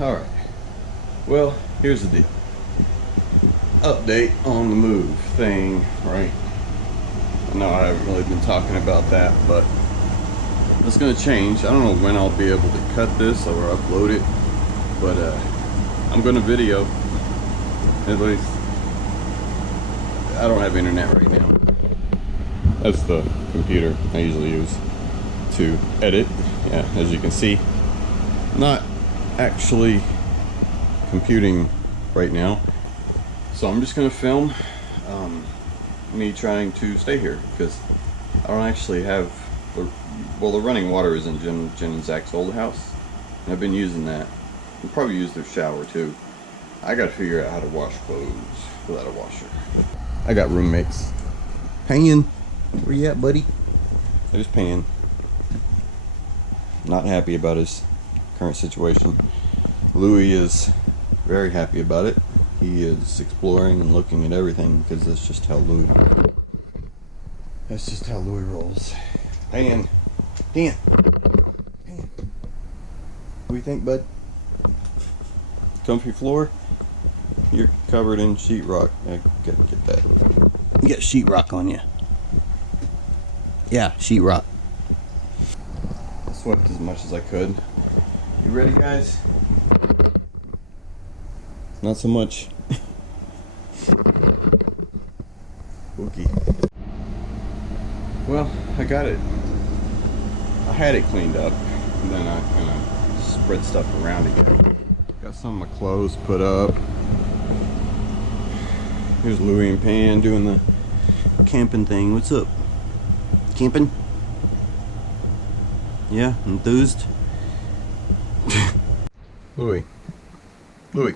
Alright. Well, here's the deal. Update on the move thing, right? I know I haven't really been talking about that, but it's gonna change. I don't know when I'll be able to cut this or upload it, but I'm gonna video. At least I don't have internet right now. That's the computer I usually use to edit. Yeah, as you can see, not actually computing right now, so I'm just gonna film me trying to stay here because I don't actually have the running water is in Jen and Zach's old house, and I've been using that. I'll probably use their shower too. I gotta figure out how to wash clothes without a washer. I got roommates. Pan, where you at, buddy? There's Pan. Not happy about his current situation. Louis is very happy about it. He is exploring and looking at everything because that's just how Louis rolls. Pan. Pan. Pan. What do you think, bud? Comfy floor? You're covered in sheetrock. I gotta get that. You got sheetrock on you. Yeah, sheetrock. I swept as much as I could. You ready, guys? Not so much. Spooky. Well, I got it. I had it cleaned up, and then I kind of spread stuff around again. Got some of my clothes put up. Here's Louie and Pan doing the camping thing. What's up? Camping? Yeah, enthused? Louie. Louie.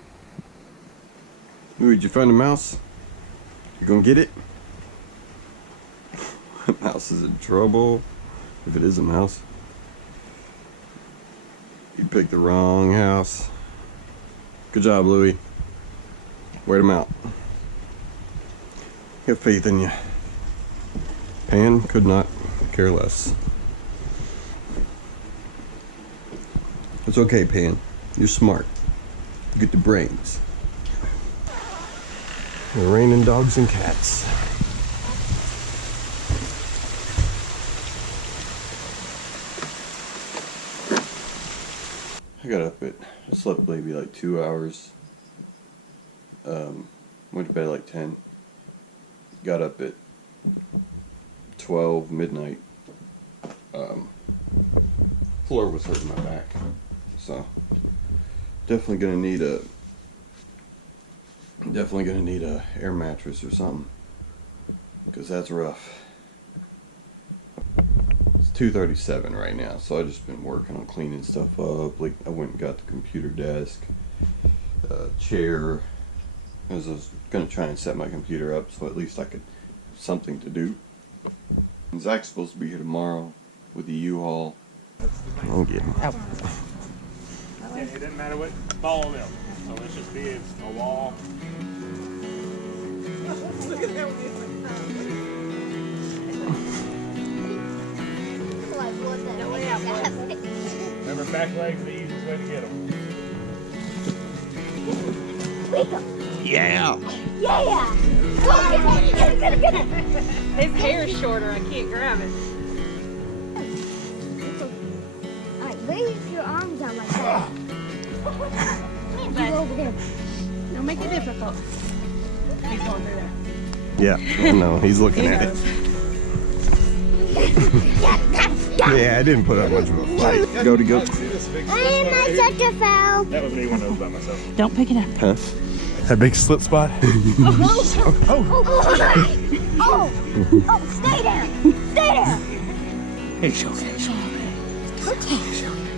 Louie, did you find a mouse? You gonna get it? Mouse is in trouble. If it is a mouse. You picked the wrong house. Good job, Louie. Wait him out. Have faith in you. Pan could not care less. It's okay, Pan. You're smart. You get the brains. The raining dogs and cats. I got up I slept maybe like 2 hours. Went to bed at like 10. Got up at 12 midnight. Floor was hurting my back, so definitely gonna need a air mattress or something, because that's rough. It's 2:37 right now, so I just been working on cleaning stuff up. Like I went and got the computer desk, chair. I was gonna try and set my computer up so at least I could have something to do. And Zach's supposed to be here tomorrow with the U-Haul. I'll get him. Yeah, it doesn't matter what ball them. So let's just be a wall. Look at that one. Remember, back legs are the easiest way to get them. Yeah! Yeah! Get it! His hair's shorter, I can't grab it. Alright, raise your arms out like that. You go over there. Don't make it difficult. He's going through there. Yeah, I know. He's looking at it. Yeah, I didn't put up much of a fight. Go. And my scepter fell. That was me one of those by myself. Don't pick it up. Huh? That big slip spot? Oh, stay there. Stay there. It's okay.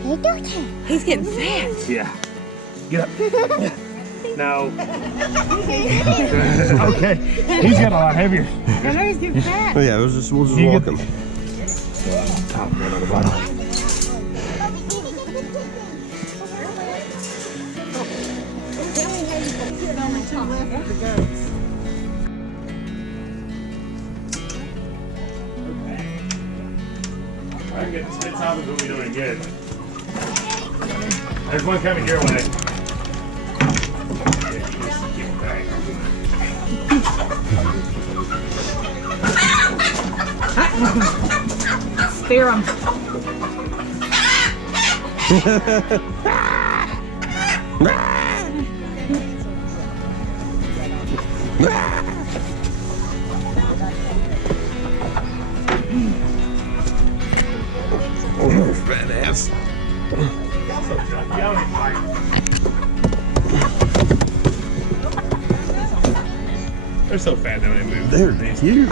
Okay. He's getting fat. Yeah. Get up. No. Okay. He's got a lot heavier. I know he's getting fat. Oh, yeah, we'll just walk him. Top one on the bottom. I can get the spits out of it, but we doing good. There's one coming your way. Yeah, you just keep it back. Spear him. Oh, fat ass. They're so fat they don't move. They're huge.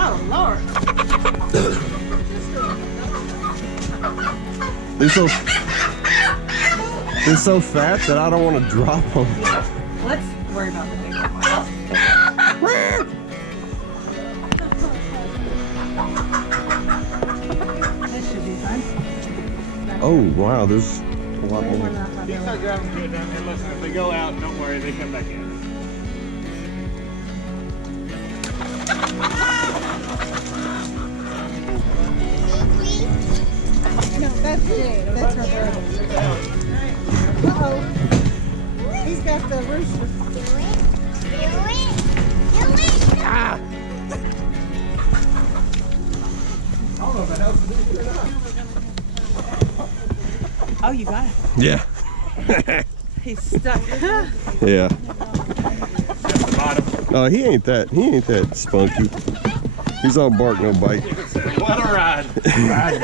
Oh, Lord. They're so fat that I don't want to drop them. Let's worry about the big one. This should be fun. Oh wow, there's a lot Way more more. than I thought You there start was. driving good down there. Listen, if they go out, don't worry, they come back in. No, that's Jade. That's her brother. Uh-oh. He's got the rooster. Oh, you got it. Yeah. He's stuck. Yeah. That's the bottom. Oh, he ain't that spunky. He's all bark, no bite. What a ride. Ride,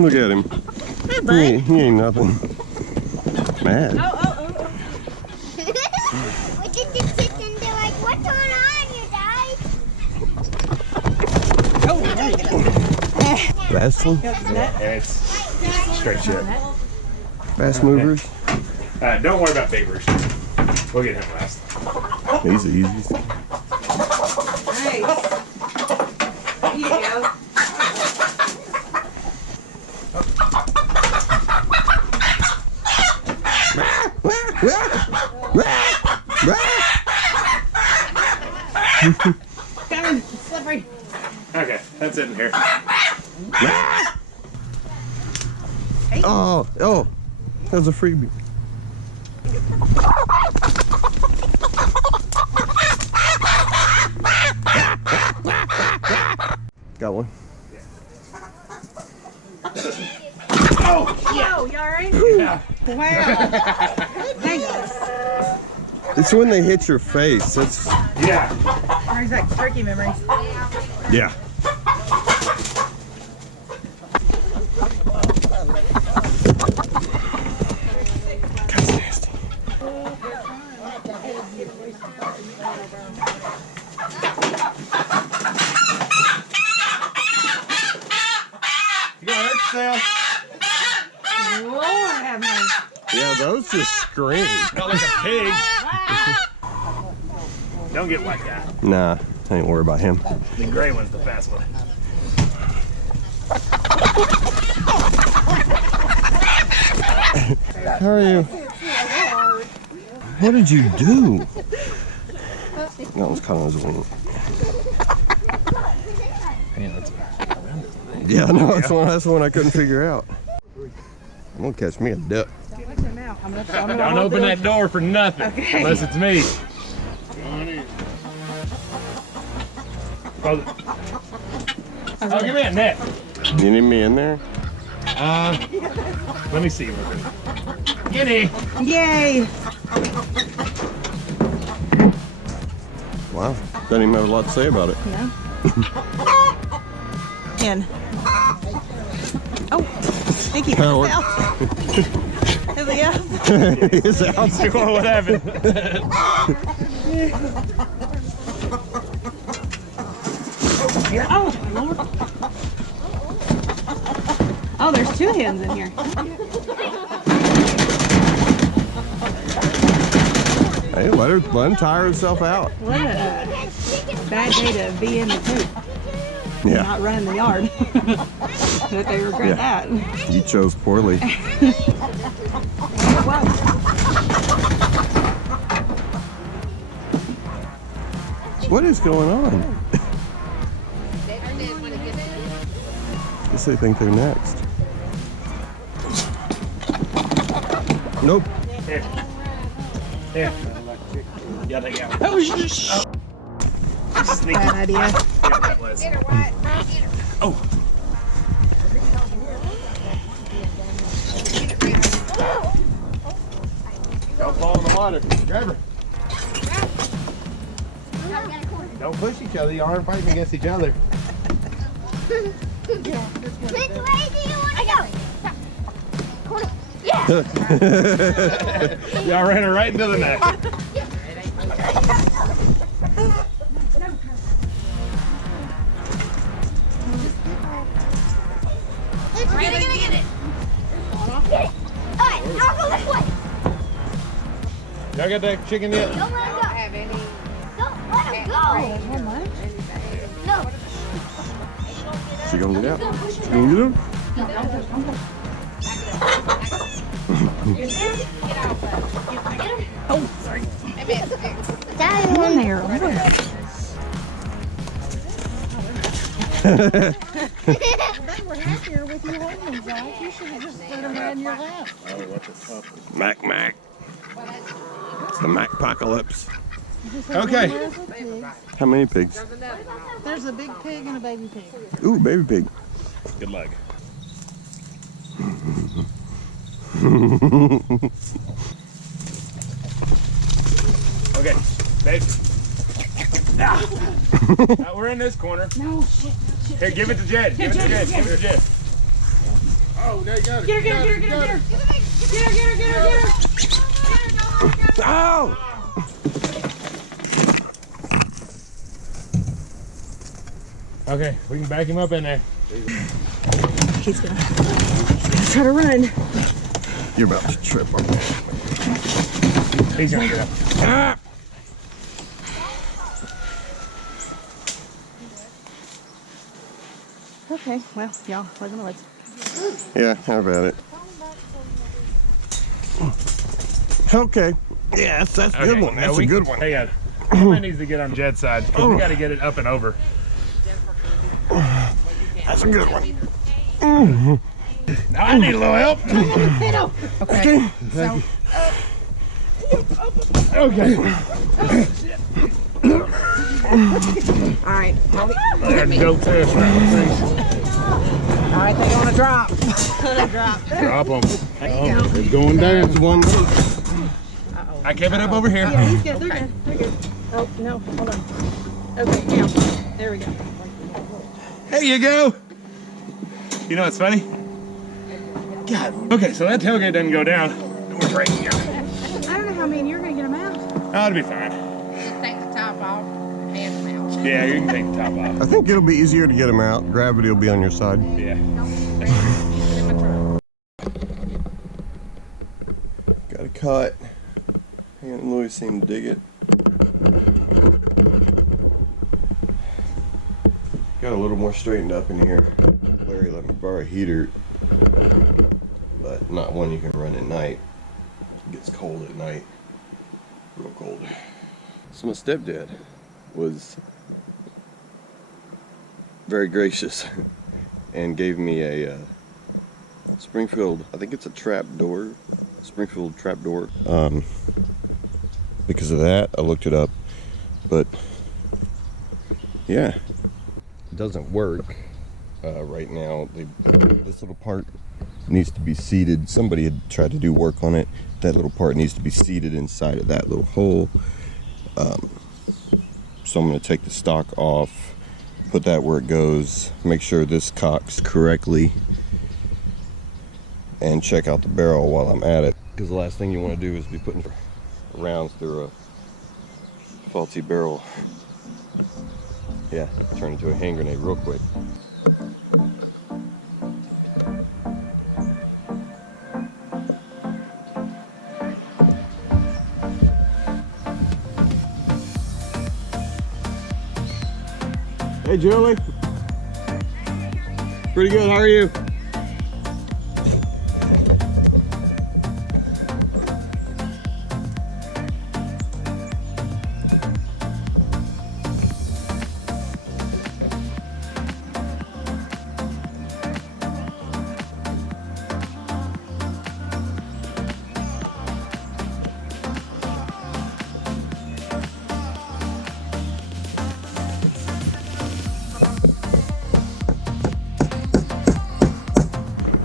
Look at him. Hey, bud. He ain't nothing. Mad. Oh. We did the chicken. They're like, what's going on, you guys? Oh, there you go. Fast one? And it's straight shit. Fast movers? Don't worry about Big Rooster. We'll get him last. He's the easiest. Nice. Here you go. Coming. Slippery. Okay, that's it in here. Oh, that was a freebie. Got one. Oh, Yo, you alright? yeah. Wow. Dang it. It's when they hit your face. That's Yeah. Brings back turkey memories. yeah. That's nasty. You gonna hurt yourself? Lord have mercy. Yeah, those just scream. Not like a pig. Don't get white guy. Nah, I ain't worried about him. The gray one's the fast one. How are you? What did you do? That one's caught on his wing. Yeah, no, that's one I couldn't figure out. I'm gonna catch me a duck. Watch him out. I'm gonna Don't open that door for nothing. Okay. Unless it's me. Oh, give me a net. You need me in there? Let me see. Guinea. Yay! Wow, doesn't even have a lot to say about it. Yeah. In. Oh, thank you. Howard. Is it yeah? It's out. See what happened. Oh, Lord. Oh, there's two hens in here. Hey, let him tire himself out. What a bad day to be in the coop. Yeah, Not running the yard. But they regret Yeah. that. you chose poorly. Well, What is going on? Guess they think they're next. Nope. Here. Here. Yeah, they got it. Oh, shh. Sneaky. Bad idea. Yeah, that was. Oh. Don't fall in the water. Grab her. Don't push each other. You aren't fighting against each other. Which way do you want to go? Corner. Yeah. Y'all ran her right into the neck. Really get it. Get it. All right, I'll go this way. Y'all got that chicken yet? Don't let him go. Don't let him go. How much? No. She gonna get out? She gonna get out? Daddy, one there. They were happier with you holding them, Zach. You should have just let them right in your lap. Oh, what's a pup? Mac. It's the Mac apocalypse. Okay. How many pigs? There's a big pig and a baby pig. Ooh, baby pig. Good luck. Okay, babe. Now we're in this corner. No, shit. Here, give it to Jed. Give it to Jed. Give it to Jed. Oh, there you go. Get her. Ow! Okay, we can back him up in there. He's gonna try to run. You're about to trip on me. He's gonna get up. Ah! Okay, well, y'all, live in the woods. Yeah, how about it? Okay. Yes, that's a good Okay, one. now That's a good one. Hey, somebody needs to get on Jed's side because we got to get it up and over. That's a good one. Now I need a little help. Okay. So, Okay. all right. There go test round, please. All right, they're gonna drop. Drop. Drop them. It's going down. That's one. I kept it up over here. Yeah, he's good. They're good. They're good. Oh, no, hold on. Okay, now, there we go. There you go. You know what's funny? God. Okay, so that tailgate doesn't go down. We're right here. I don't know how many you're gonna get them out. That'll be fine. Take the top off, hand them out. Yeah, you can take the top off. I think it'll be easier to get them out. Gravity will be on your side. Yeah. Got a cut. He and Louis seem to dig it. Got a little more straightened up in here. Larry let me borrow a heater, but not one you can run at night. It gets cold at night. Real cold. So my stepdad was very gracious and gave me a Springfield, I think it's a trap door, Springfield trap door. Because of that, I looked it up, but yeah, it doesn't work right now. This little part needs to be seated. Somebody had tried to do work on it. That little part needs to be seated inside of that little hole. So I'm going to take the stock off, put that where it goes, make sure this cocks correctly, and check out the barrel while I'm at it. Because the last thing you want to do is be putting rounds through a faulty barrel. Yeah, turn into a hand grenade real quick. Hey Julie. Pretty good, how are you?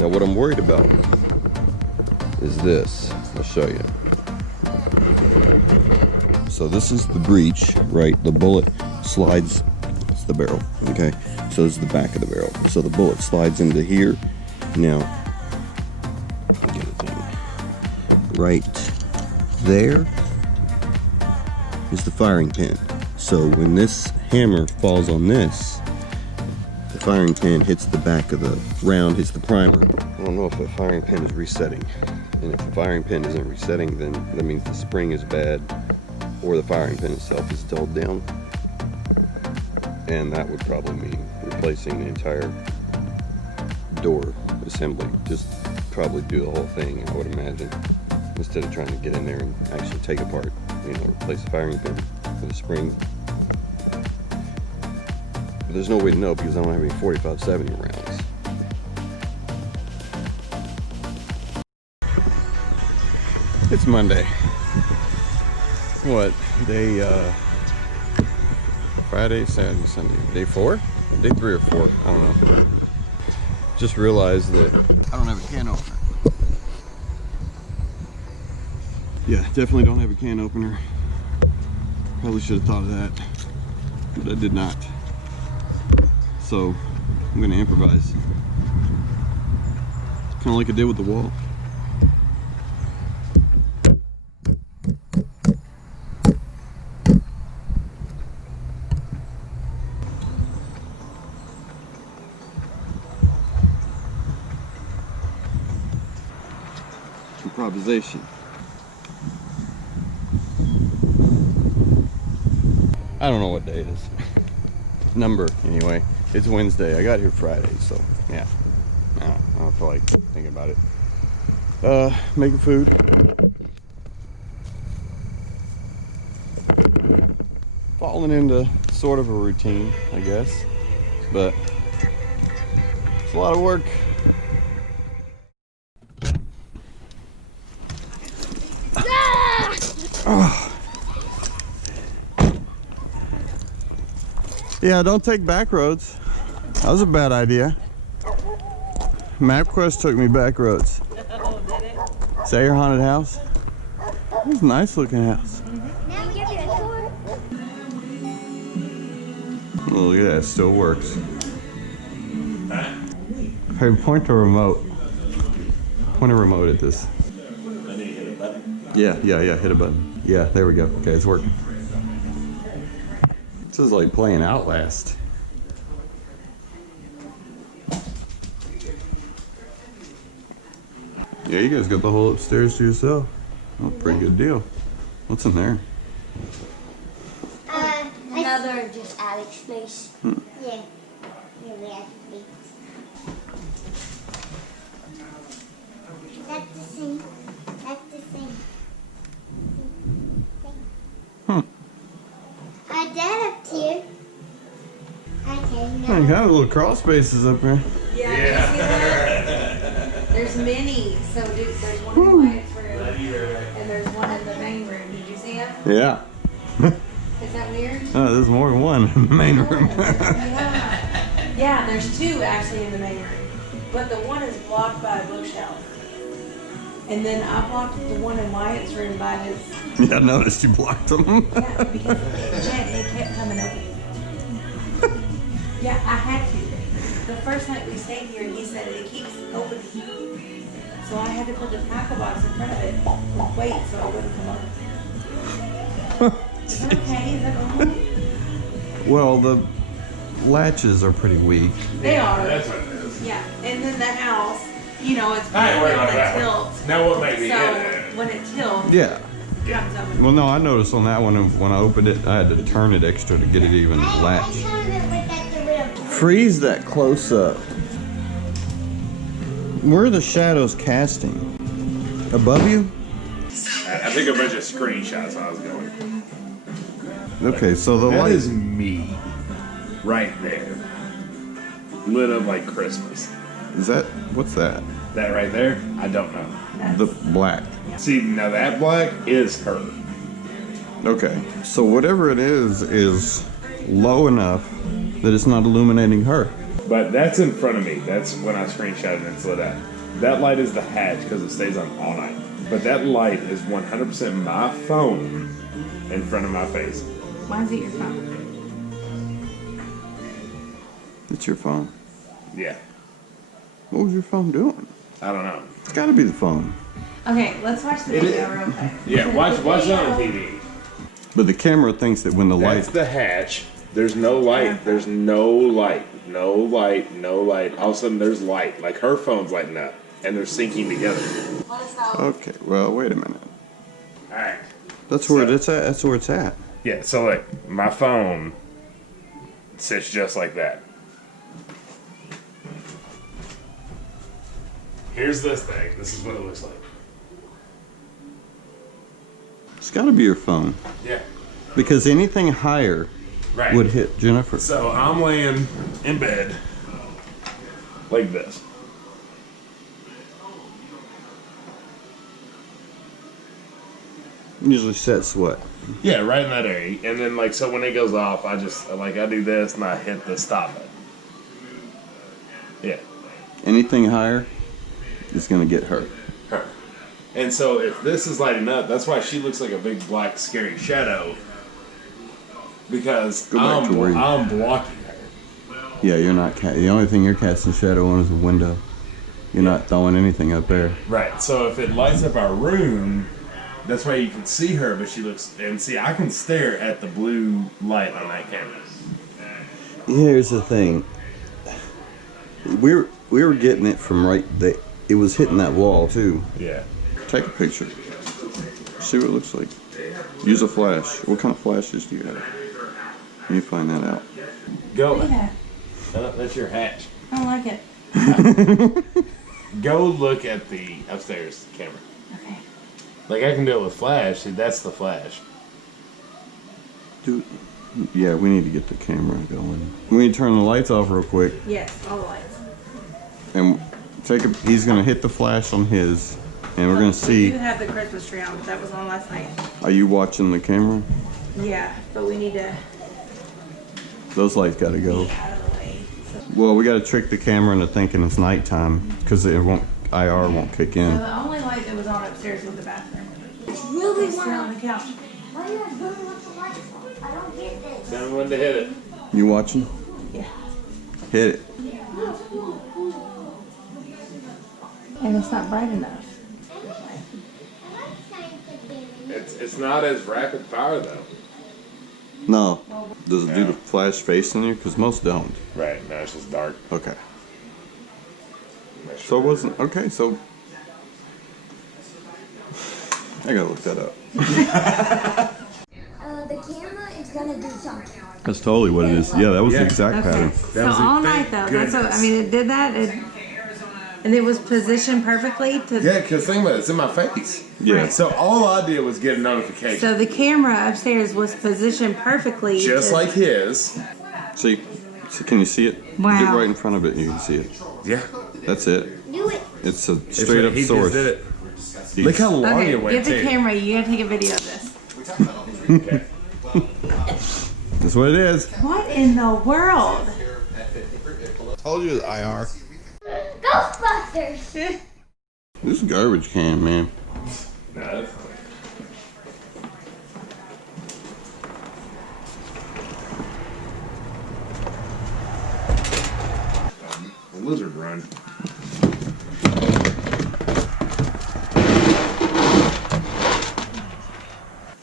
Now what I'm worried about is this. I'll show you. So this is the breech, right? The bullet slides, it's the barrel, okay? So this is the back of the barrel. So the bullet slides into here. Now, get it thing. Right there is the firing pin. So when this hammer falls on this, the firing pin hits the back of the round, hits the primer. I don't know if the firing pin is resetting. And if the firing pin isn't resetting, then that means the spring is bad or the firing pin itself is dulled down. And that would probably mean replacing the entire door assembly. Just probably do the whole thing, I would imagine, instead of trying to get in there and actually take apart, you know, replace the firing pin with a spring. But there's no way to know because I don't have any 45-70 rounds. It's Monday. What? Day, Friday, Saturday, Sunday. Day 4? Day 3 or 4? I don't know. Just realized that I don't have a can opener. Yeah, definitely don't have a can opener. Probably should have thought of that, but I did not. So, I'm gonna improvise. Kind of like I did with the wall. Improvisation. I don't know what day it is. Number, anyway. It's Wednesday. I got here Friday, so yeah. I don't feel like thinking about it. Making food. Falling into sort of a routine, I guess. But it's a lot of work. Oh. Yeah, don't take back roads. That was a bad idea. MapQuest took me back roads. Oh, did it? Is that your haunted house? It's a nice looking house. Now give you a tour. Oh, look at that, it still works. Hey, point the remote. Point a remote at this. I need to hit a button. Yeah, hit a button. Yeah, there we go. Okay, it's working. This is like playing Outlast. Yeah, you guys got the whole upstairs to yourself. Oh, pretty good deal. What's in there? Another just attic space. Yeah. Really attic space. That's the same. That's the same. Dad up here. Okay, Oh, you got little crawl spaces up here. Yeah. Did you see that? There's many. So there's one in Wyatt's room, and there's one in the main room. Did you see them? Yeah. Is that weird? Oh, there's more than one in the main room. Yeah, there's two actually in the main room, but the one is blocked by a bookshelf. And then I blocked the one in Wyatt's room by his. Yeah, I noticed you blocked them. Yeah, because it kept coming open. Yeah, I had to. The first night we stayed here, he said it keeps opening. So I had to put the tackle box in front of it and wait so it wouldn't come open. Is that okay? Is that normal? Well, the latches are pretty weak. They are. That's what it is. Yeah, and then the house, you know, it's I ain't worried about when it that tilts. one. Now what made me So hit it? when it tilts, Yeah. it comes open. Well, no, I noticed on that one when I opened it, I had to turn it extra to get it even latch. Freeze that close up. Where are the shadows casting? Above you? I took a bunch of screenshots while I was going. Okay, so the That light is me. Right there. Lit up like Christmas. is that what's that? That right there, I don't know. The black. See, now that black is her. Okay. So whatever it is low enough that it's not illuminating her. But that's in front of me. That's when I screenshot it and it's lit up. That light is the hatch because it stays on all night. But that light is 100% my phone in front of my face. Why is it your phone? It's your phone. Yeah. What was your phone doing? I don't know. It's got to be the phone. Okay, let's watch the video real quick. Yeah, watch it on TV. But the camera thinks that when the That's light. the hatch. There's no light. There's no light. No light. No light. All of a sudden, there's light. Like her phone's lighting up, and they're syncing together. Okay, well, wait a minute. All right. That's where it's at. That's where it's at. Yeah. So like, my phone sits just like that. Here's this thing. This is what it looks like. It's got to be your phone. Yeah. Because anything higher Right. would hit Jennifer. So I'm laying in bed like this. Usually sets what? Yeah, right in that area. And then like, so when it goes off, I just I do this and I hit the stop button. Yeah. Anything higher is going to get hurt. Her. And so if this is lighting up, that's why she looks like a big black scary shadow. Because Go back to where you- I'm blocking her. Yeah, you're not. The only thing you're casting shadow on is a window. You're not throwing anything up there. Right. So if it lights up our room, that's why you can see her, but she looks and see I can stare at the blue light on that camera. Here's the thing. We were getting it from right there. It was hitting that wall too. Yeah. Take a picture. See what it looks like. Use a flash. What kind of flashes do you have? You find that out. Go. Look at that. That's your hatch. I don't like it. Go look at the upstairs camera. Okay. Like I can do it with flash. See, that's the flash. Dude, yeah, we need to get the camera going. We need to turn the lights off real quick. Yes, all the lights. And he's gonna hit the flash on his, and we're gonna We see. do have the Christmas tree on. That was on last night. Are you watching the camera? Yeah, but we need to Those lights gotta go. be out of the way. Well, we gotta trick the camera into thinking it's nighttime, because IR won't kick So in. the only light that was on upstairs was the bathroom. Really It's still on want the couch. Why are you guys doing with the lights on? I don't get this. Tell me when to hit it. You watching? Yeah. Hit it. And it's not bright enough. It's not as rapid fire though. No. Does it do the flash face in you? Because most don't. Right. No, it's just dark. Okay. So it wasn't. Okay, so. I gotta look that up. The camera is gonna do something. That's totally what it is. Yeah, that was the Yeah. exact pattern. So all night though, that's what I mean. It did that, and it was positioned perfectly to. Yeah, because think about it, it's in my face. Yeah. So all I did was get a notification. So the camera upstairs was positioned perfectly. Just like his. See, can you see it? Wow. Get right in front of it, you can see it. Yeah. That's it. Do it. It's a straight up He source. just did it. Look how long Okay, it went get the too. camera. You gotta take a video of this. Okay. That's what it is. What in the world? Told you the IR. Ghostbusters. This is a garbage can, man. No, that's a lizard run.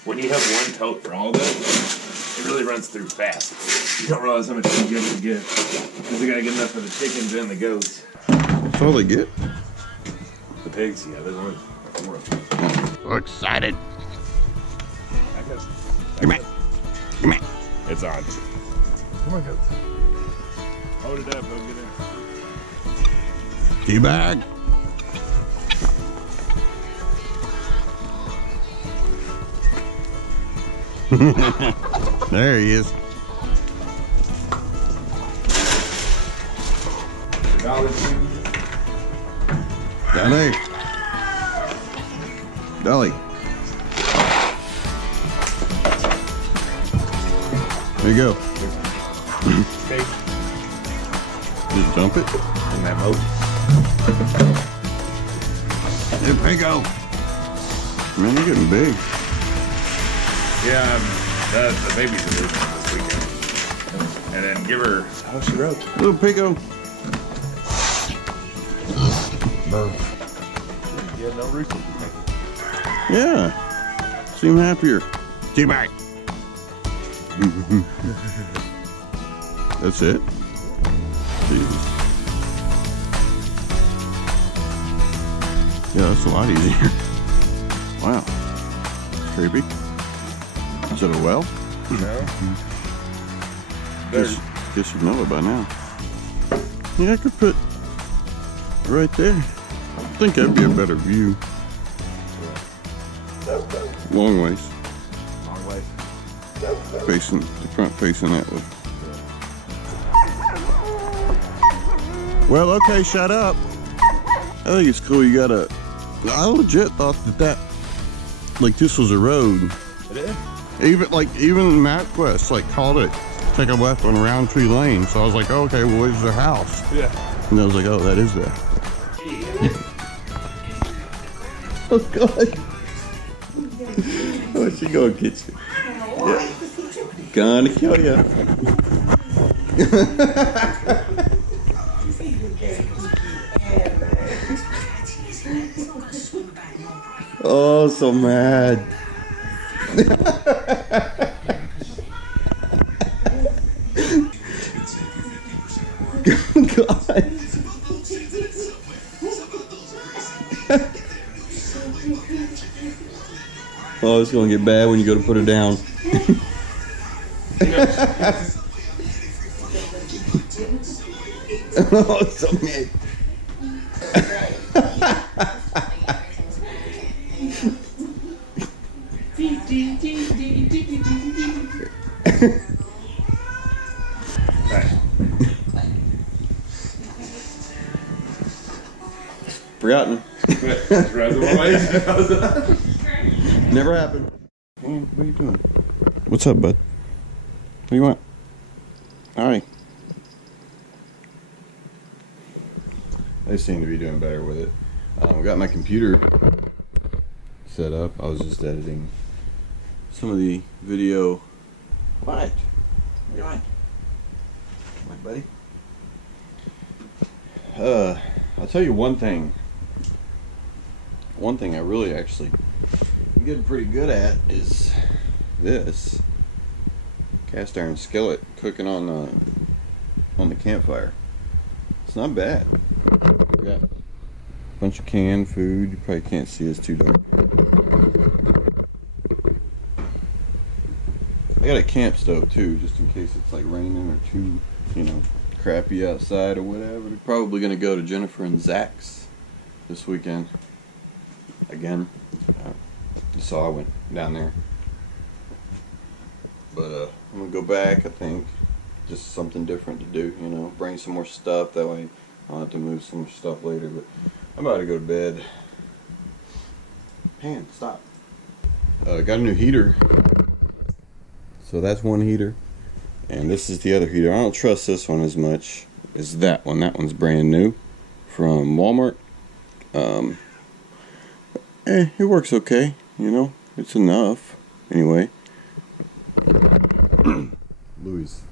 When you have one tote for all of it, it really runs through fast. You don't realize how much you have to get. Because you gotta get enough for the chickens and the goats. That's all they get. The pigs, yeah, there's only 4 of them. So excited. Come here. Come here. It's on. Come on, goats. Hold it up, we'll get in. Teabag. There he is. Dolly. Dolly. There you go. Okay. Just dump it. In that boat. Hey, Pico. Man, you're getting big. Yeah, the baby's are leaving this weekend. And then give her. Oh, she wrote. Little Pico. Yeah, no rooster. Yeah. Seem happier. T-Bag. That's it. Jesus. Yeah, that's a lot easier. Wow. It's creepy. Is it a well? No. Guess you know it by now. Yeah, I could put right there. I think that'd be a better view. Long ways. Long way. Facing the front, facing that way. Well, okay, shut up. I think it's cool. You got a. I legit thought that like this was a road. It is? Even MapQuest like called it take a left on Roundtree Lane. So I was like, oh, okay, well, where's the house? Yeah. And I was like, oh, that is there. Oh God. Oh, she gonna get you. Yeah. Gonna kill you. Oh, so mad. God. Oh, it's gonna get bad when you go to put her down. Oh, so mad. Forgotten. Never happened. Hey, what are you doing? What's up, bud? What do you want? Alright. I seem to be doing better with it. Got my computer set up. I was just editing some of the video. What? What are you doing? Come on, buddy. I'll tell you one thing. One thing I really actually am getting pretty good at is this cast iron skillet cooking on the campfire. It's not bad. Yeah. Bunch of canned food. You probably can't see, it's too dark. I got a camp stove too, just in case it's like raining or too, crappy outside or whatever. Probably gonna go to Jennifer and Zach's this weekend. Again. You saw I went down there. But I'm gonna go back, I think. Just something different to do, bring some more stuff, that way I'll have to move some more stuff later, but I'm about to go to bed. Pan, stop. Got a new heater. So that's one heater. And this is the other heater. I don't trust this one as much as that one. That one's brand new from Walmart. It works okay, It's enough. Anyway. Louis.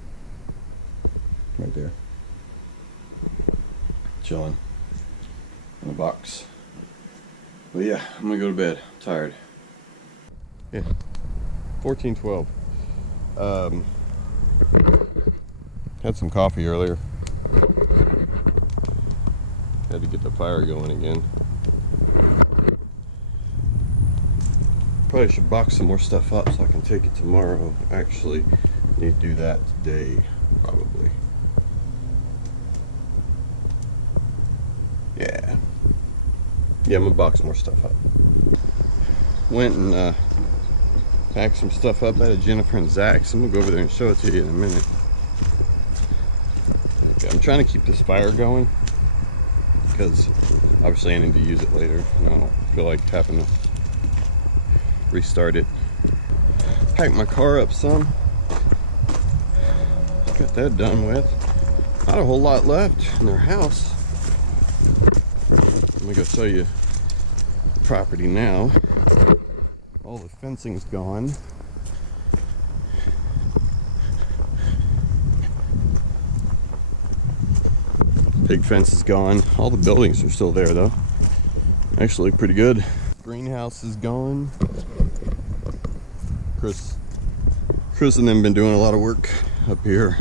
Right there. Chilling in the box. But yeah, I'm gonna go to bed. I'm tired. Yeah. 14:12. Had some coffee earlier. Had to get the fire going again. Probably should box some more stuff up so I can take it tomorrow. Actually, need to do that today, probably. Yeah. Yeah, I'm gonna box more stuff up. Went and packed some stuff up out of Jennifer and Zach's. I'm gonna go over there and show it to you in a minute. Okay, I'm trying to keep this fire going because obviously I need to use it later. I don't feel like having to restart it. Packed my car up some. Got that done with. Not a whole lot left in their house. Let me go tell you property now. All the fencing's gone. Big fence is gone. All the buildings are still there though. Actually look pretty good. Greenhouse is gone. Chris and them been doing a lot of work up here.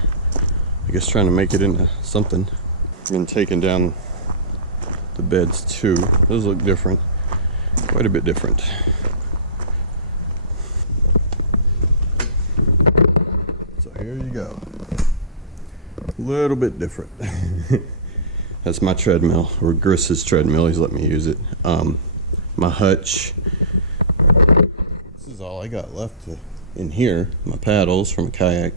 I guess trying to make it into something. Been taking down the beds too. Those look different. Quite a bit different. So here you go. A little bit different. That's my treadmill, or Chris's treadmill. He's let me use it. My hutch. This is all I got left in here. My paddles from a kayak.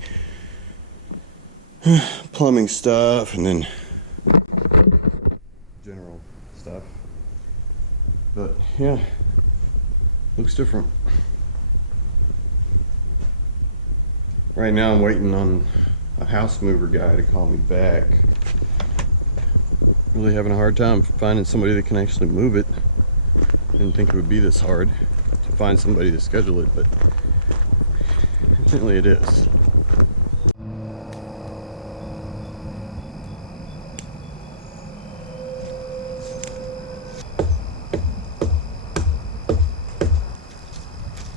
Plumbing stuff, and then general stuff. But yeah, looks different. Right now I'm waiting on a house mover guy to call me back. Really having a hard time finding somebody that can actually move it. Didn't think it would be this hard to find somebody to schedule it, but evidently it is.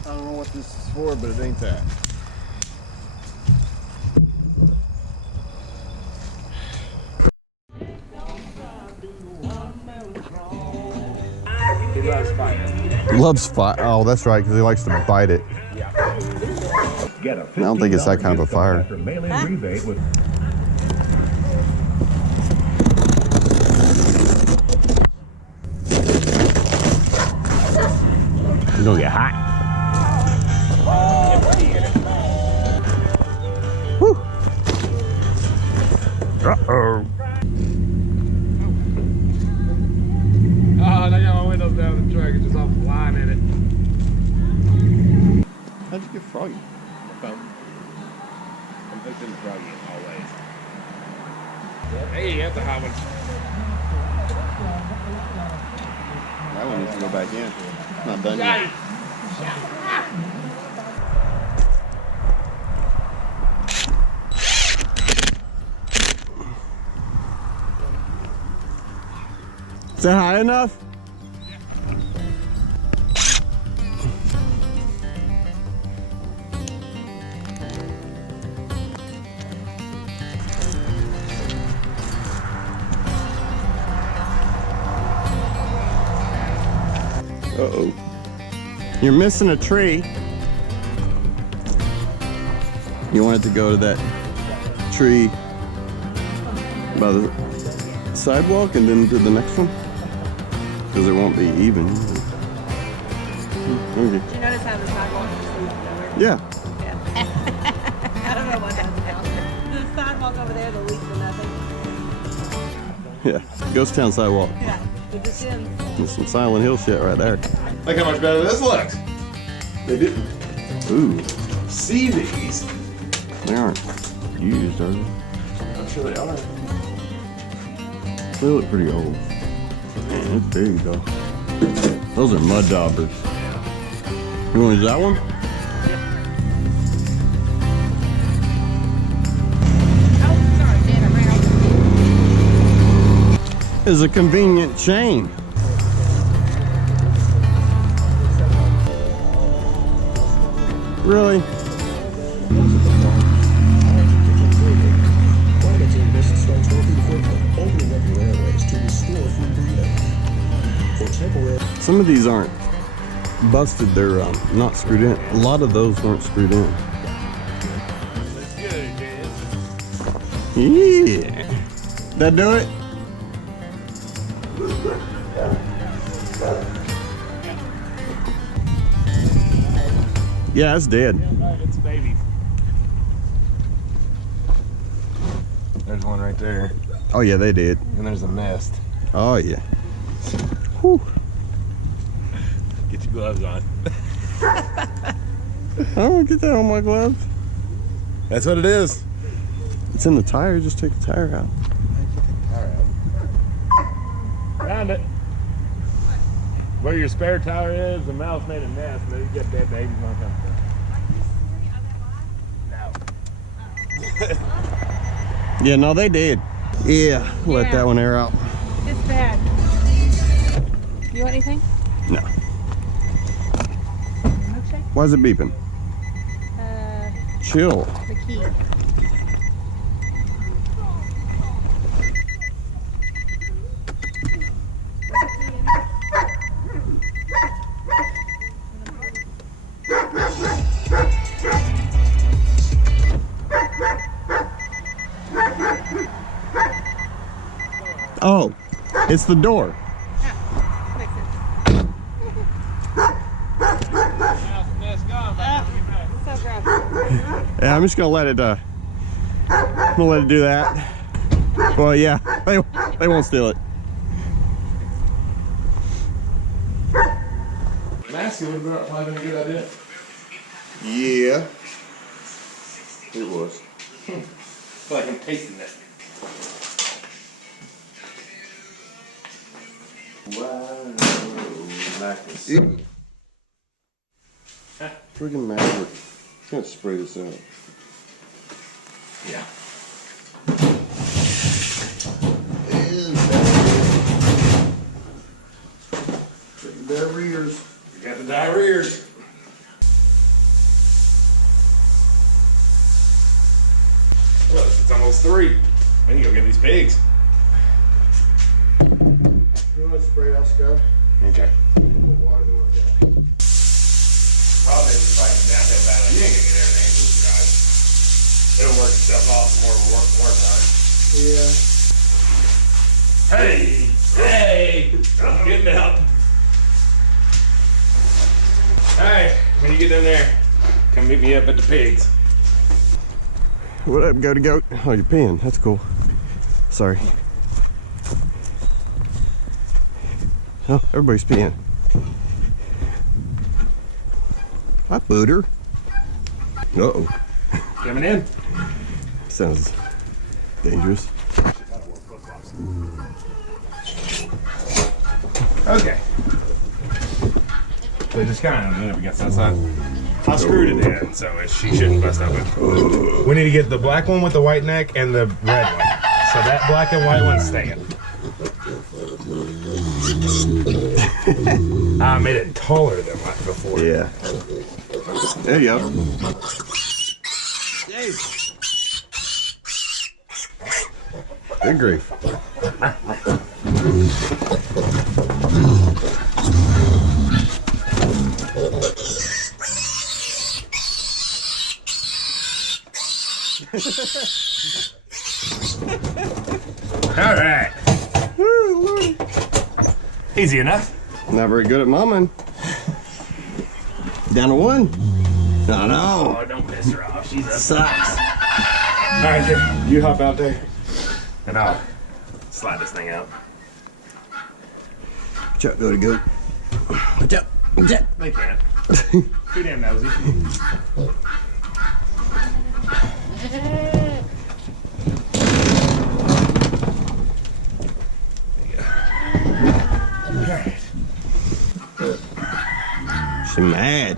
I don't know what this is for, but it ain't that. He loves fire. Loves fire. Oh, that's right, because he likes to bite it. Get a I don't think it's that kind of a fire. after mail-in rebate with It's gonna get hot. Woo! Uh-oh. Oh, and I got my windows down in the truck. It's just all flying in it. How'd you get froggy? I'm hooked in the froggy always. Hey, that's a hot one. That one needs to go back in. It's not done yet. Is that high enough? Uh-oh. You're missing a tree. You want it to go to that tree by the sidewalk and then to the next one? Because it won't be even. Okay. Did you notice how the sidewalk is moving over? Yeah. I don't know what happened now. The sidewalk over there, the leak for nothing. Yeah. Ghost Town sidewalk. Yeah, it just ends. There's some Silent Hill shit right there. Look how much better this looks. They didn't. Ooh. See these? They aren't used, are they? I'm sure they are. They look pretty old. Man, it's big though. Those are mud daubers. You want to use that one? Oh, sorry, Dad, around. Is a convenient chain. Really? Some of these aren't busted, they're not screwed in. A lot of those weren't screwed in. Yeah. That do it? Yeah, it's dead. It's baby. There's one right there. Oh yeah, they did. And there's a nest. Oh yeah. Whew. Get your gloves on. I don't want to get that on my gloves. That's what it is. It's in the tire, just take the tire out. Found it. Where your spare tire is, the mouse made a nest, but you get dead babies on top of it. No. Yeah, no, they did. Yeah, let that one air out. It's bad. You want anything? No. Milkshake? Why is it beeping? Chill. The key. Oh, it's the door. So gross. Yeah, I'm just gonna let it. I'm gonna let it do that. Well, yeah, they won't steal it. Massey would have probably been a good idea. Yeah. It was. I feel like I'm tasting it. Wow. Friggin' Maverick. I'm gonna spray this out. Yeah. Diarrheas. You got the diarrheas. Well, it's almost 3. I need to go get these pigs. You want to spray out, Scott? Okay. Water to work out. Problem is, if I can down that bad, you ain't gonna get everything to you guys. It'll work itself off more of a work time. Yeah. Hey! Hey! I'm getting out. Hey, when you get in there, come meet me up at the pigs. What up, goaty goat? Oh, you're peeing. That's cool. Sorry. Oh, everybody's peeing. Hi, Booter. Uh-oh. Coming in. Sounds dangerous. Okay. So just kind of up against that side. I screwed it in, so she shouldn't bust open. We need to get the black one with the white neck and the red one. So that black and white one's staying. I made it taller than like before. Yeah. There you go. Good grief. All right. Easy enough. Not very good at mumming. Down to 1. No, no. Oh, don't piss her off. She's a Sucks. All right, then. You hop out there, and I'll slide this thing out. Watch out, goaty goat. Watch out. Watch out. They can't. Too damn nosy. She mad.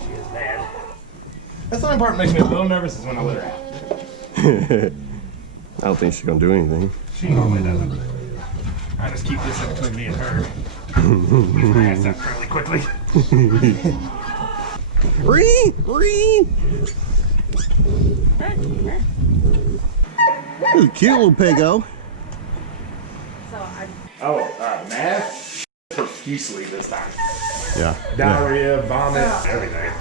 She is mad. That's the only part that makes me a little nervous is when I let her out. I don't think she's gonna do anything. She normally doesn't. I just keep this in between me and her. Get my ass out fairly quickly. Ree! Ree! Ooh, cute little piggo. Oh, math profusely this time. Yeah. Diarrhea, vomit, everything.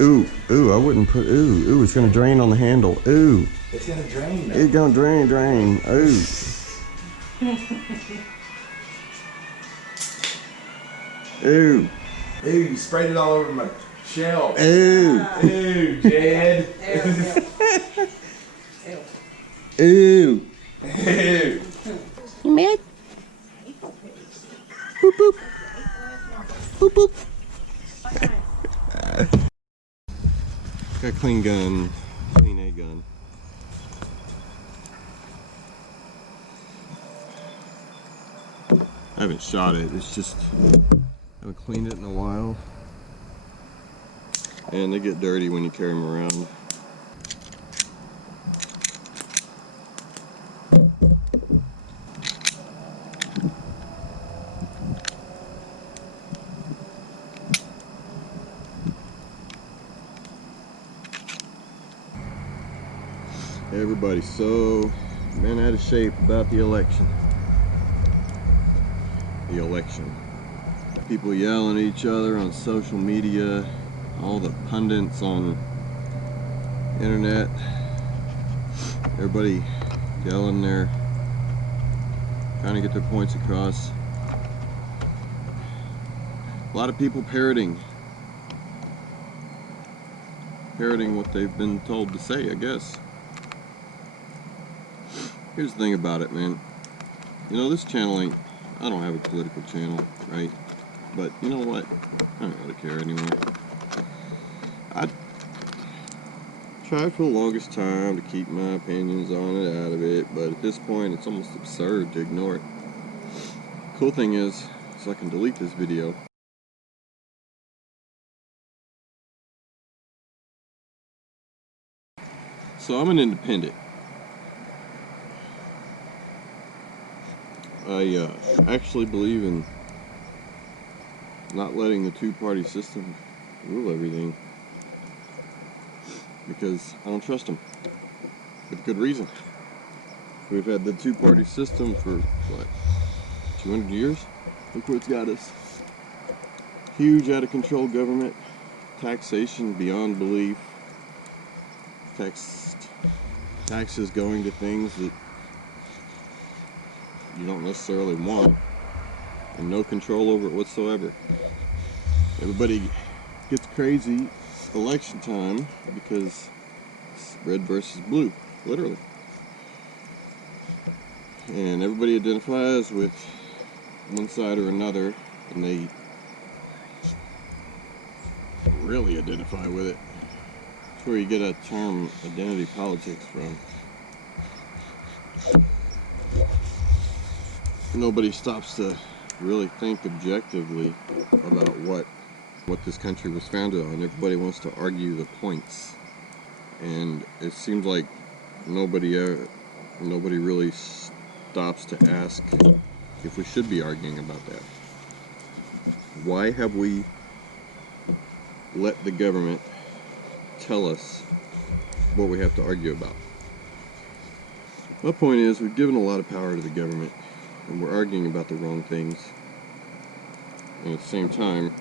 Ooh, I wouldn't put, ooh, it's gonna drain on the handle. Ooh, It's gonna drain though. it's gonna drain. Ooh. Ooh, Ooh, you sprayed it all over my shelf. ooh, Ooh, Jed. ooh. Ooh. You mad? Boop, boop. Boop, boop. Got a clean gun, clean A gun. haven't shot it. It's just I haven't cleaned it in a while, and they get dirty when you carry them around. Everybody's so bent out of shape about the election. The election. People yelling at each other on social media, all the pundits on internet, everybody yelling there, trying to get their points across. A lot of people parroting what they've been told to say, I guess. Here's the thing about it, man. You know, this channel ain't, I don't have a political channel, right? But you know what? I don't really care anymore. I tried for the longest time to keep my opinions on it out of it, but at this point it's almost absurd to ignore it. Cool thing is I can delete this video. So I'm an independent. I actually believe in not letting the two-party system rule everything, because I don't trust them, with good reason. We've had the two-party system for, what, 200 years? Look where it's got us. Huge, out-of-control government, taxation beyond belief, taxes going to things that you don't necessarily want, and no control over it whatsoever. Everybody gets crazy election time because it's red versus blue, literally. And everybody identifies with one side or another, and they really identify with it. That's where you get a term identity politics from. Nobody stops to really think objectively about what this country was founded on. Everybody wants to argue the points, and it seems like nobody really stops to ask if we should be arguing about that. Why have we let the government tell us what we have to argue about? My point is, we've given a lot of power to the government, and we're arguing about the wrong things. And at the same time,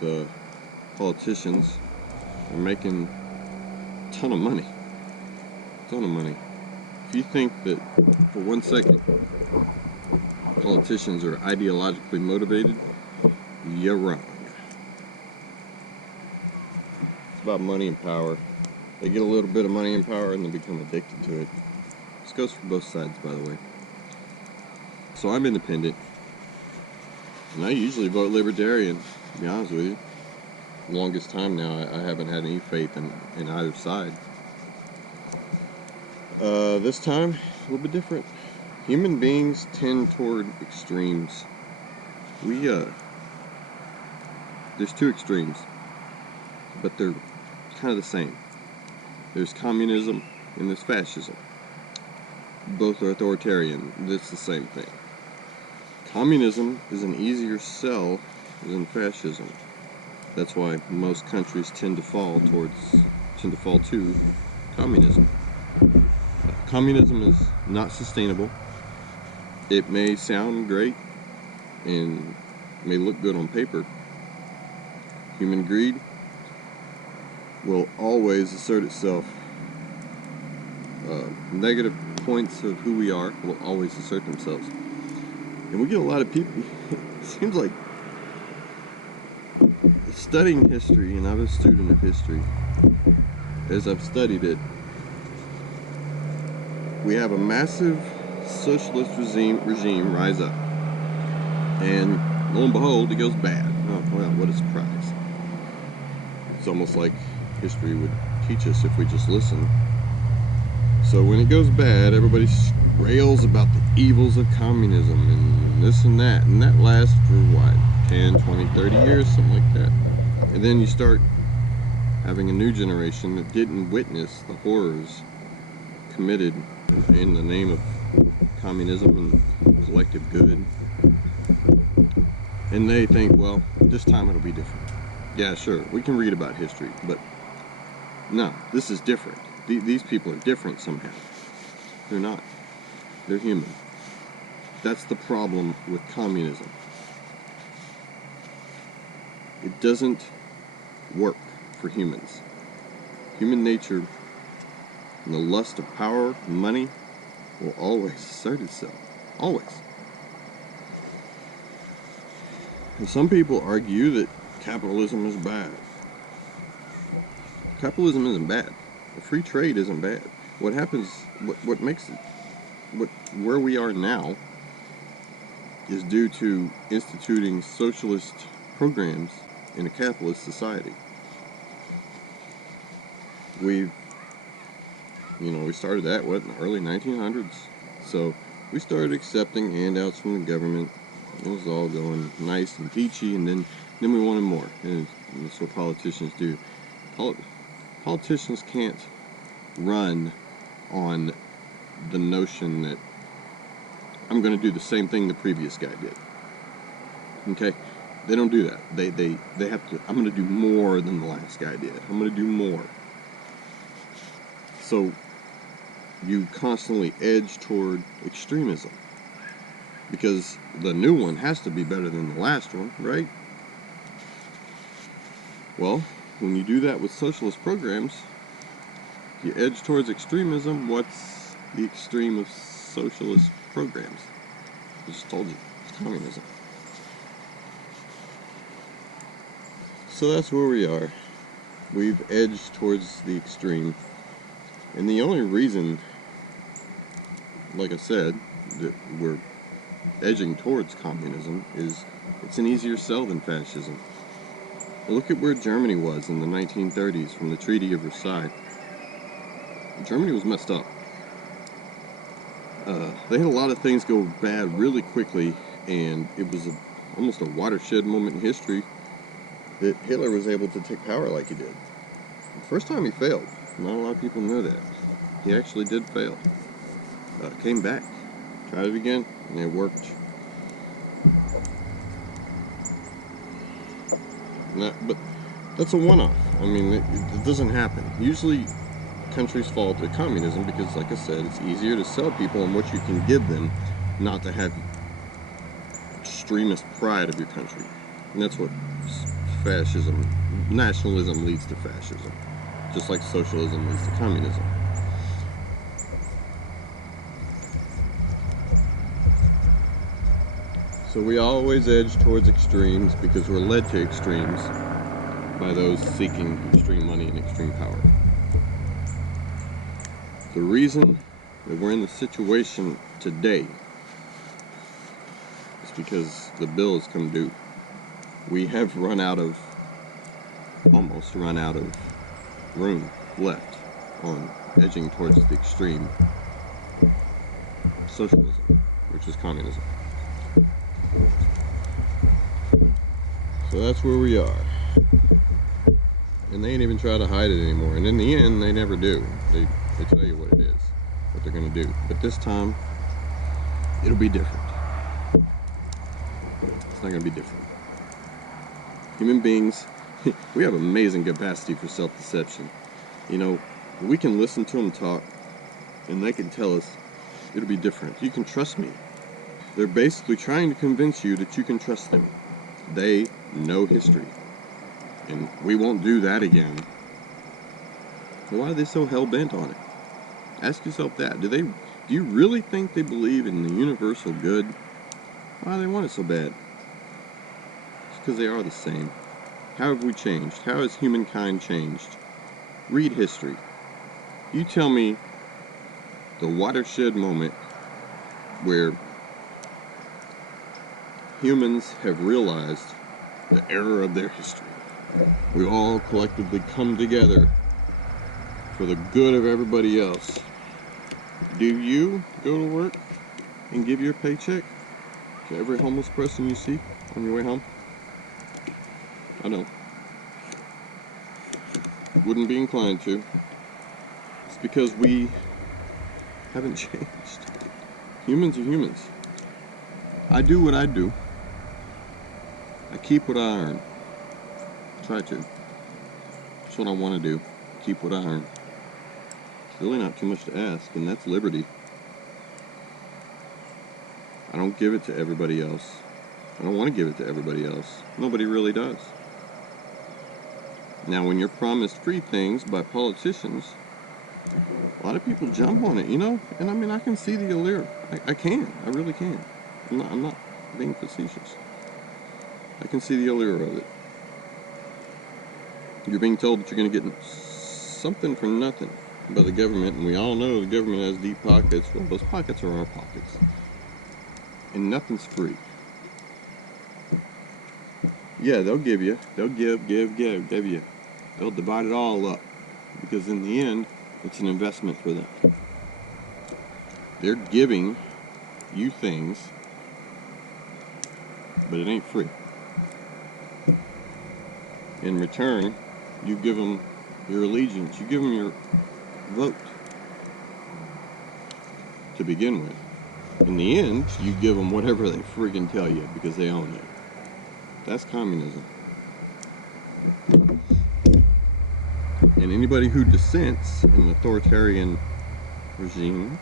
the politicians are making a ton of money. If you think that for 1 second politicians are ideologically motivated, you're wrong. It's about money and power. They get a little bit of money and power and they become addicted to it. This goes for both sides, by the way. So I'm independent, and I usually vote libertarian, to be honest with you. The longest time now, I haven't had any faith in either side. This time, a little bit different. Human beings tend toward extremes. There's two extremes, but they're kind of the same. There's communism and there's fascism. Both are authoritarian. It's the same thing. Communism is an easier sell than fascism. That's why most countries tend to fall to communism. Communism is not sustainable. It may sound great and may look good on paper. Human greed will always assert itself. Negative points of who we are will always assert themselves. And we get a lot of people, it seems like, studying history, and I'm a student of history, as I've studied it, we have a massive socialist regime rise up. And lo and behold, it goes bad. Oh, well, what a surprise. It's almost like history would teach us if we just listen. So when it goes bad, everybody rails about the evils of communism and this and that lasts for what, 10, 20, 30 years, something like that. And then you start having a new generation that didn't witness the horrors committed in the name of communism and collective good. And they think, well, this time it'll be different. Yeah, sure, we can read about history, but no, this is different. These people are different somehow. They're not. They're human. That's the problem with communism. It doesn't work for humans. Human nature and the lust of power and money will always assert itself. Always. And some people argue that capitalism is bad. Capitalism isn't bad. Free trade isn't bad. What happens, what makes it, where we are now is due to instituting socialist programs in a capitalist society. We started that, in the early 1900s. So we started accepting handouts from the government. It was all going nice and peachy, and then we wanted more. And that's what politicians do. Politicians can't run on the notion that I'm going to do the same thing the previous guy did. Okay? They don't do that. They have to, I'm going to do more than the last guy did. I'm going to do more. So you constantly edge toward extremism because the new one has to be better than the last one, right? Well, when you do that with socialist programs, you edge towards extremism. What's the extreme of socialist programs? I just told you, it's communism. So that's where we are. We've edged towards the extreme. And the only reason, like I said, that we're edging towards communism is it's an easier sell than fascism. Look at where Germany was in the 1930s from the Treaty of Versailles. Germany was messed up. They had a lot of things go bad really quickly, and it was almost a watershed moment in history that Hitler was able to take power like he did. The first time he failed. Not a lot of people know that. He actually did fail. Came back. Tried it again, and it worked. But that's a one-off. I mean, it doesn't happen. Usually countries fall to communism because, like I said, it's easier to sell people on what you can give them, not to have extremist pride of your country. And that's what fascism, nationalism leads to fascism, just like socialism leads to communism. So we always edge towards extremes because we're led to extremes by those seeking extreme money and extreme power. The reason that we're in the situation today is because the bill has come due. We have almost run out of room left on edging towards the extreme socialism, which is communism. So that's where we are. And they ain't even try to hide it anymore. And in the end, they never do. They tell you what it is, what they're going to do. But this time, it'll be different. It's not going to be different. Human beings, we have amazing capacity for self-deception. You know, we can listen to them talk, and they can tell us it'll be different. You can trust me. They're basically trying to convince you that you can trust them. They know history. And we won't do that again. Why are they so hell-bent on it? Ask yourself that. Do you really think they believe in the universal good? Why do they want it so bad? It's because they are the same. How have we changed? How has humankind changed? Read history. You tell me the watershed moment where humans have realized the error of their history. We all collectively come together for the good of everybody else Do you go to work and give your paycheck to every homeless person you see on your way home? I don't. Wouldn't be inclined to. It's because we haven't changed. Humans are humans. I do what I do. I keep what I earn. Try to. That's what I want to do. Keep what I earn. It's really not too much to ask, and that's liberty. I don't give it to everybody else. I don't want to give it to everybody else. Nobody really does. Now, when you're promised free things by politicians, a lot of people jump on it, you know? And I mean, I can see the allure. I can. I really can. I'm not being facetious. I can see the allure of it. You're being told that you're going to get something for nothing by the government, and we all know the government has deep pockets. Well, those pockets are our pockets. And nothing's free. Yeah, they'll give you. They'll give you. They'll divide it all up. Because in the end, it's an investment for them. They're giving you things, but it ain't free. In return, you give them your allegiance. You give them your vote to begin with. In the end, you give them whatever they freaking tell you because they own you. That's communism. And anybody who dissents in an authoritarian regime,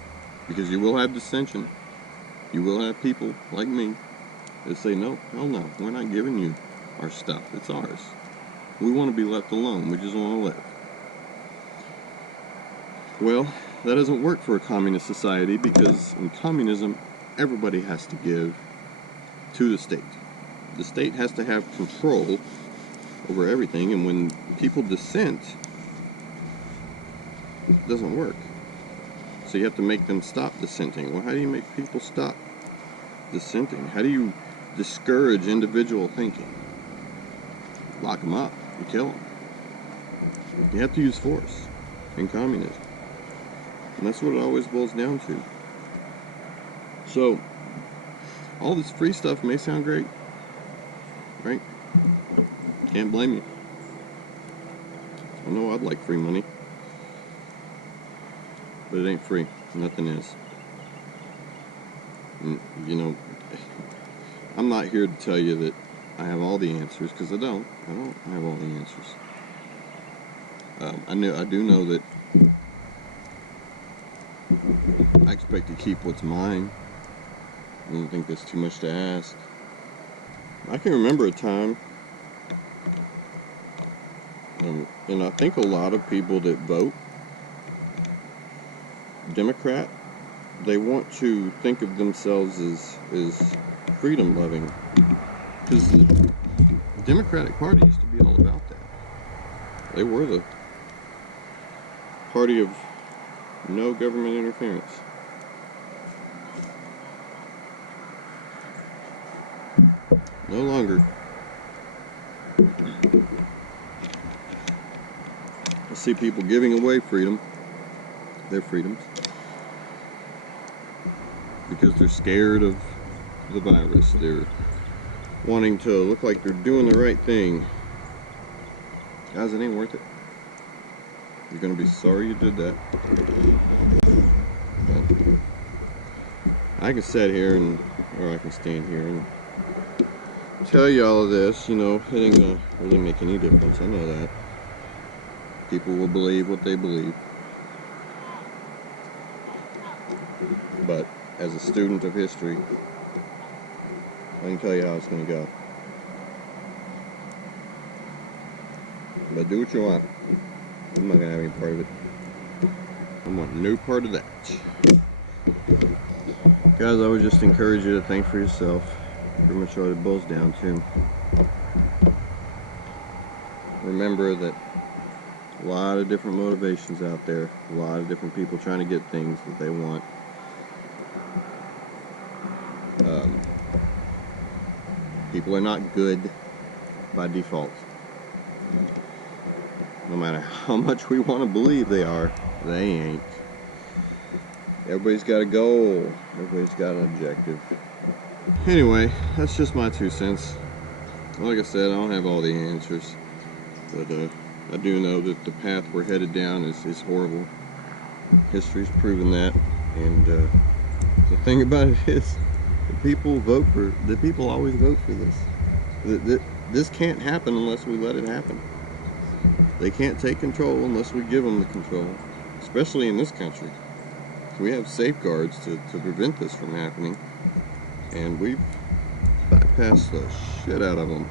because you will have dissension, you will have people like me that say, no, hell no, we're not giving you our stuff, it's ours. We want to be left alone, we just want to live. Well, that doesn't work for a communist society, because in communism, everybody has to give to the state. The state has to have control over everything, and when people dissent, it doesn't work. So you have to make them stop dissenting. Well, how do you make people stop dissenting? How do you discourage individual thinking? Lock them up and kill them. You have to use force in communism. And that's what it always boils down to. So, all this free stuff may sound great, right? Can't blame you. I know I'd like free money, but it ain't free. Nothing is. And, you know, I'm not here to tell you that I have all the answers, because I don't have all the answers. I do know that I expect to keep what's mine. I don't think that's too much to ask. I can remember a time, and I think a lot of people that vote Democrat, they want to think of themselves as freedom loving, because the Democratic Party used to be all about that. They were the party of no government interference. No longer. I see people giving away freedom, their freedoms, because they're scared of the virus. They're wanting to look like they're doing the right thing. Guys, it ain't worth it. You're gonna be sorry you did that. But I can sit here or I can stand here and tell you all of this, you know, it ain't gonna really make any difference. I know that. People will believe what they believe. But as a student of history, I can tell you how it's gonna go. But do what you want. I'm not gonna have any part of it. I want no part of that. Guys, I would just encourage you to think for yourself. Pretty much what it boils down to. Remember that a lot of different motivations out there, a lot of different people trying to get things that they want. People are not good by default. No matter how much we want to believe they are, they ain't. Everybody's got a goal. Everybody's got an objective. Anyway, that's just my 2 cents. Like I said, I don't have all the answers, but I do know that the path we're headed down is horrible. History's proven that, and the thing about it is, the people always vote for this. This can't happen unless we let it happen. They can't take control unless we give them the control, especially in this country. We have safeguards to prevent this from happening, and we've bypassed the shit out of them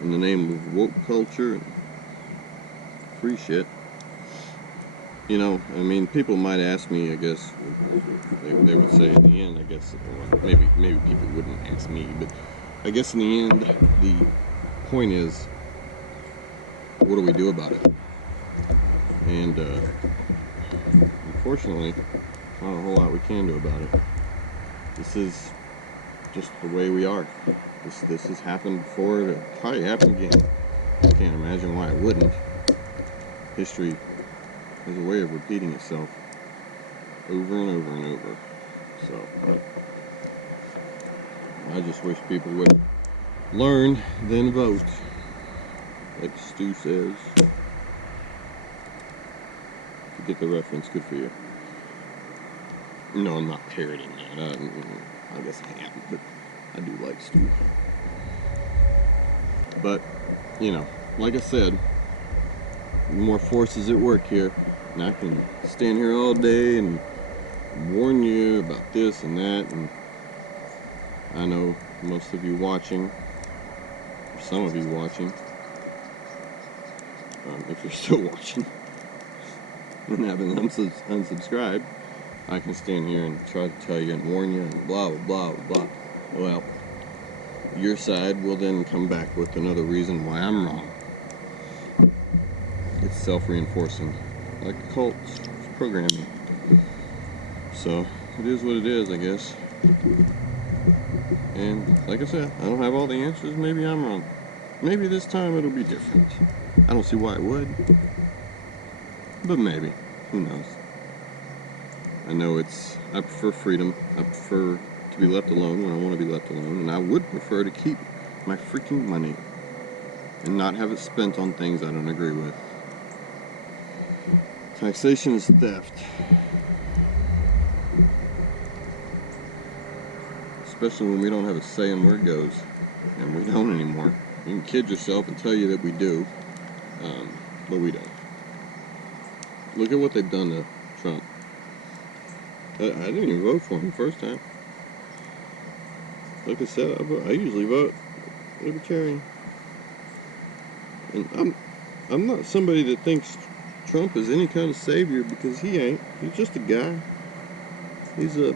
in the name of woke culture and free shit. You know, I mean, people might ask me, I guess, they would say in the end, I guess, or maybe people wouldn't ask me, but I guess in the end, the point is, what do we do about it? And unfortunately, not a whole lot we can do about it. This is just the way we are. This has happened before. It'll probably happen again. I can't imagine why it wouldn't. History has a way of repeating itself over and over and over. So I just wish people would learn, then vote, like Stu says. If you get the reference, good for you. No, I'm not parroting that. I guess I am, but I do like Stu. But, you know, like I said, more forces at work here, and I can stand here all day and warn you about this and that, and I know most of you watching, or some of you watching, if you're still watching and haven't unsubscribed, I can stand here and try to tell you and warn you and blah blah blah blah. Well, your side will then come back with another reason why I'm wrong. It's self-reinforcing, like a cult. It's programming. So it is what it is, I guess. And like I said, I don't have all the answers. Maybe I'm wrong. Maybe this time it'll be different. I don't see why it would, but maybe. Who knows? I know I prefer freedom. I prefer to be left alone when I want to be left alone, and I would prefer to keep my freaking money and not have it spent on things I don't agree with. Taxation is theft. Especially when we don't have a say in where it goes. And we don't anymore. You can kid yourself and tell you that we do, but we don't. Look at what they've done to Trump. I didn't even vote for him the first time. Like I said, I usually vote Libertarian. And I'm not somebody that thinks Trump is any kind of savior, because he ain't. He's just a guy. He's the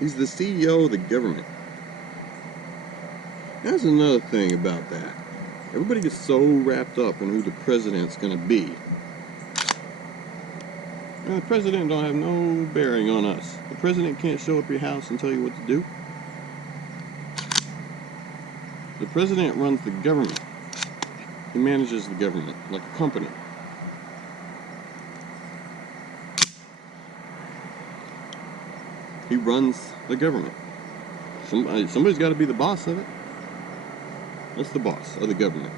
CEO of the government. That's another thing about that. Everybody gets so wrapped up in who the president's going to be. And the president don't have no bearing on us. The president can't show up at your house and tell you what to do. The president runs the government. He manages the government like a company. He runs the government. Somebody's got to be the boss of it. That's the boss of the government.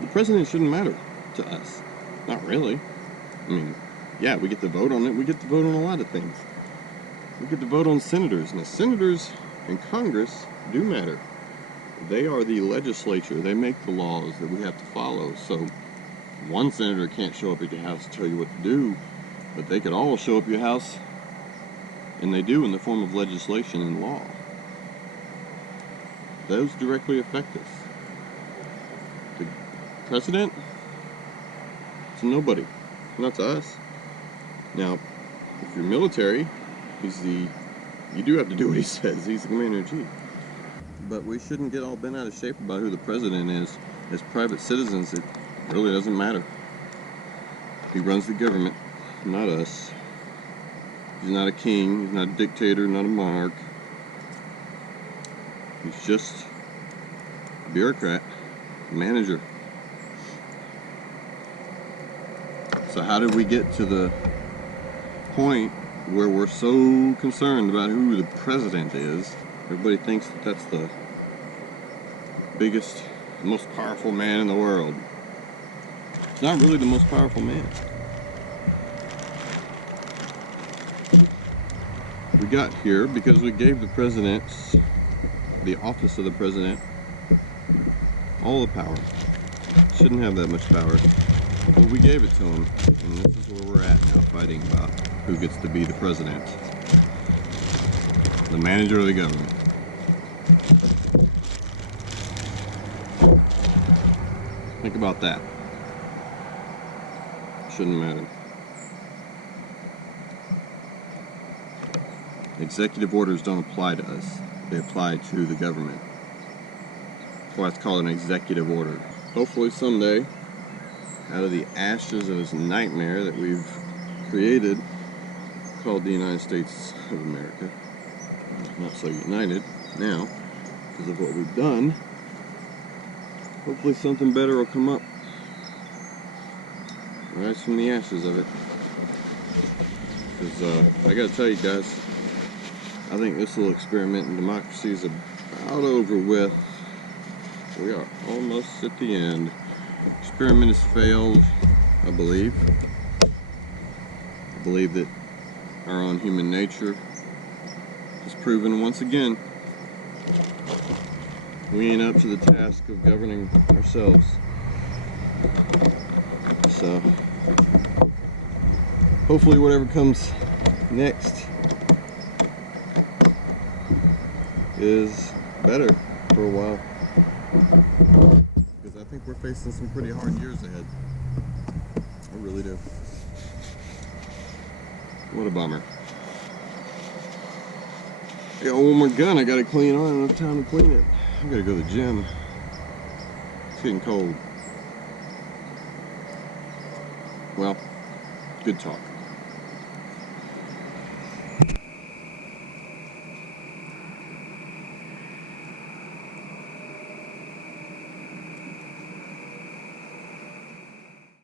The president shouldn't matter to us. Not really. I mean, yeah, we get to vote on it. We get to vote on a lot of things. We get to vote on senators. And the senators and Congress do matter. They are the legislature. They make the laws that we have to follow. So one senator can't show up at your house and tell you what to do, but they could all show up at your house, and they do in the form of legislation and law. Those directly affect us. The president, it's nobody, not to us. Now, if you're military, you do have to do what he says. He's the commander-in-chief. But we shouldn't get all bent out of shape about who the president is. As private citizens, it really doesn't matter. He runs the government, not us. He's not a king, he's not a dictator, not a monarch. He's just a bureaucrat, a manager. So how did we get to the point where we're so concerned about who the president is. Everybody thinks that that's the biggest, most powerful man in the world. It's not really the most powerful man. We got here because we gave the president, the office of the president, all the power. Shouldn't have that much power, but we gave it to him, and this is where we're at now, fighting about who gets to be the president, the manager of the government. Think about that. Shouldn't matter. Executive orders don't apply to us. They apply to the government. That's why it's called an executive order. Hopefully someday, out of the ashes of this nightmare that we've created, called the United States of America, not so united now, because of what we've done, hopefully something better will come up. Rise from the ashes of it. Because I gotta tell you guys, I think this little experiment in democracy is about over with. We are almost at the end. Experiment has failed, I believe. I believe that our own human nature has proven once again we ain't up to the task of governing ourselves. So, hopefully whatever comes next is better for a while. Because I think we're facing some pretty hard years ahead. I really do. What a bummer. I got one more gun I gotta clean. I don't have enough time to clean it. I gotta go to the gym. It's getting cold. Well, good talk.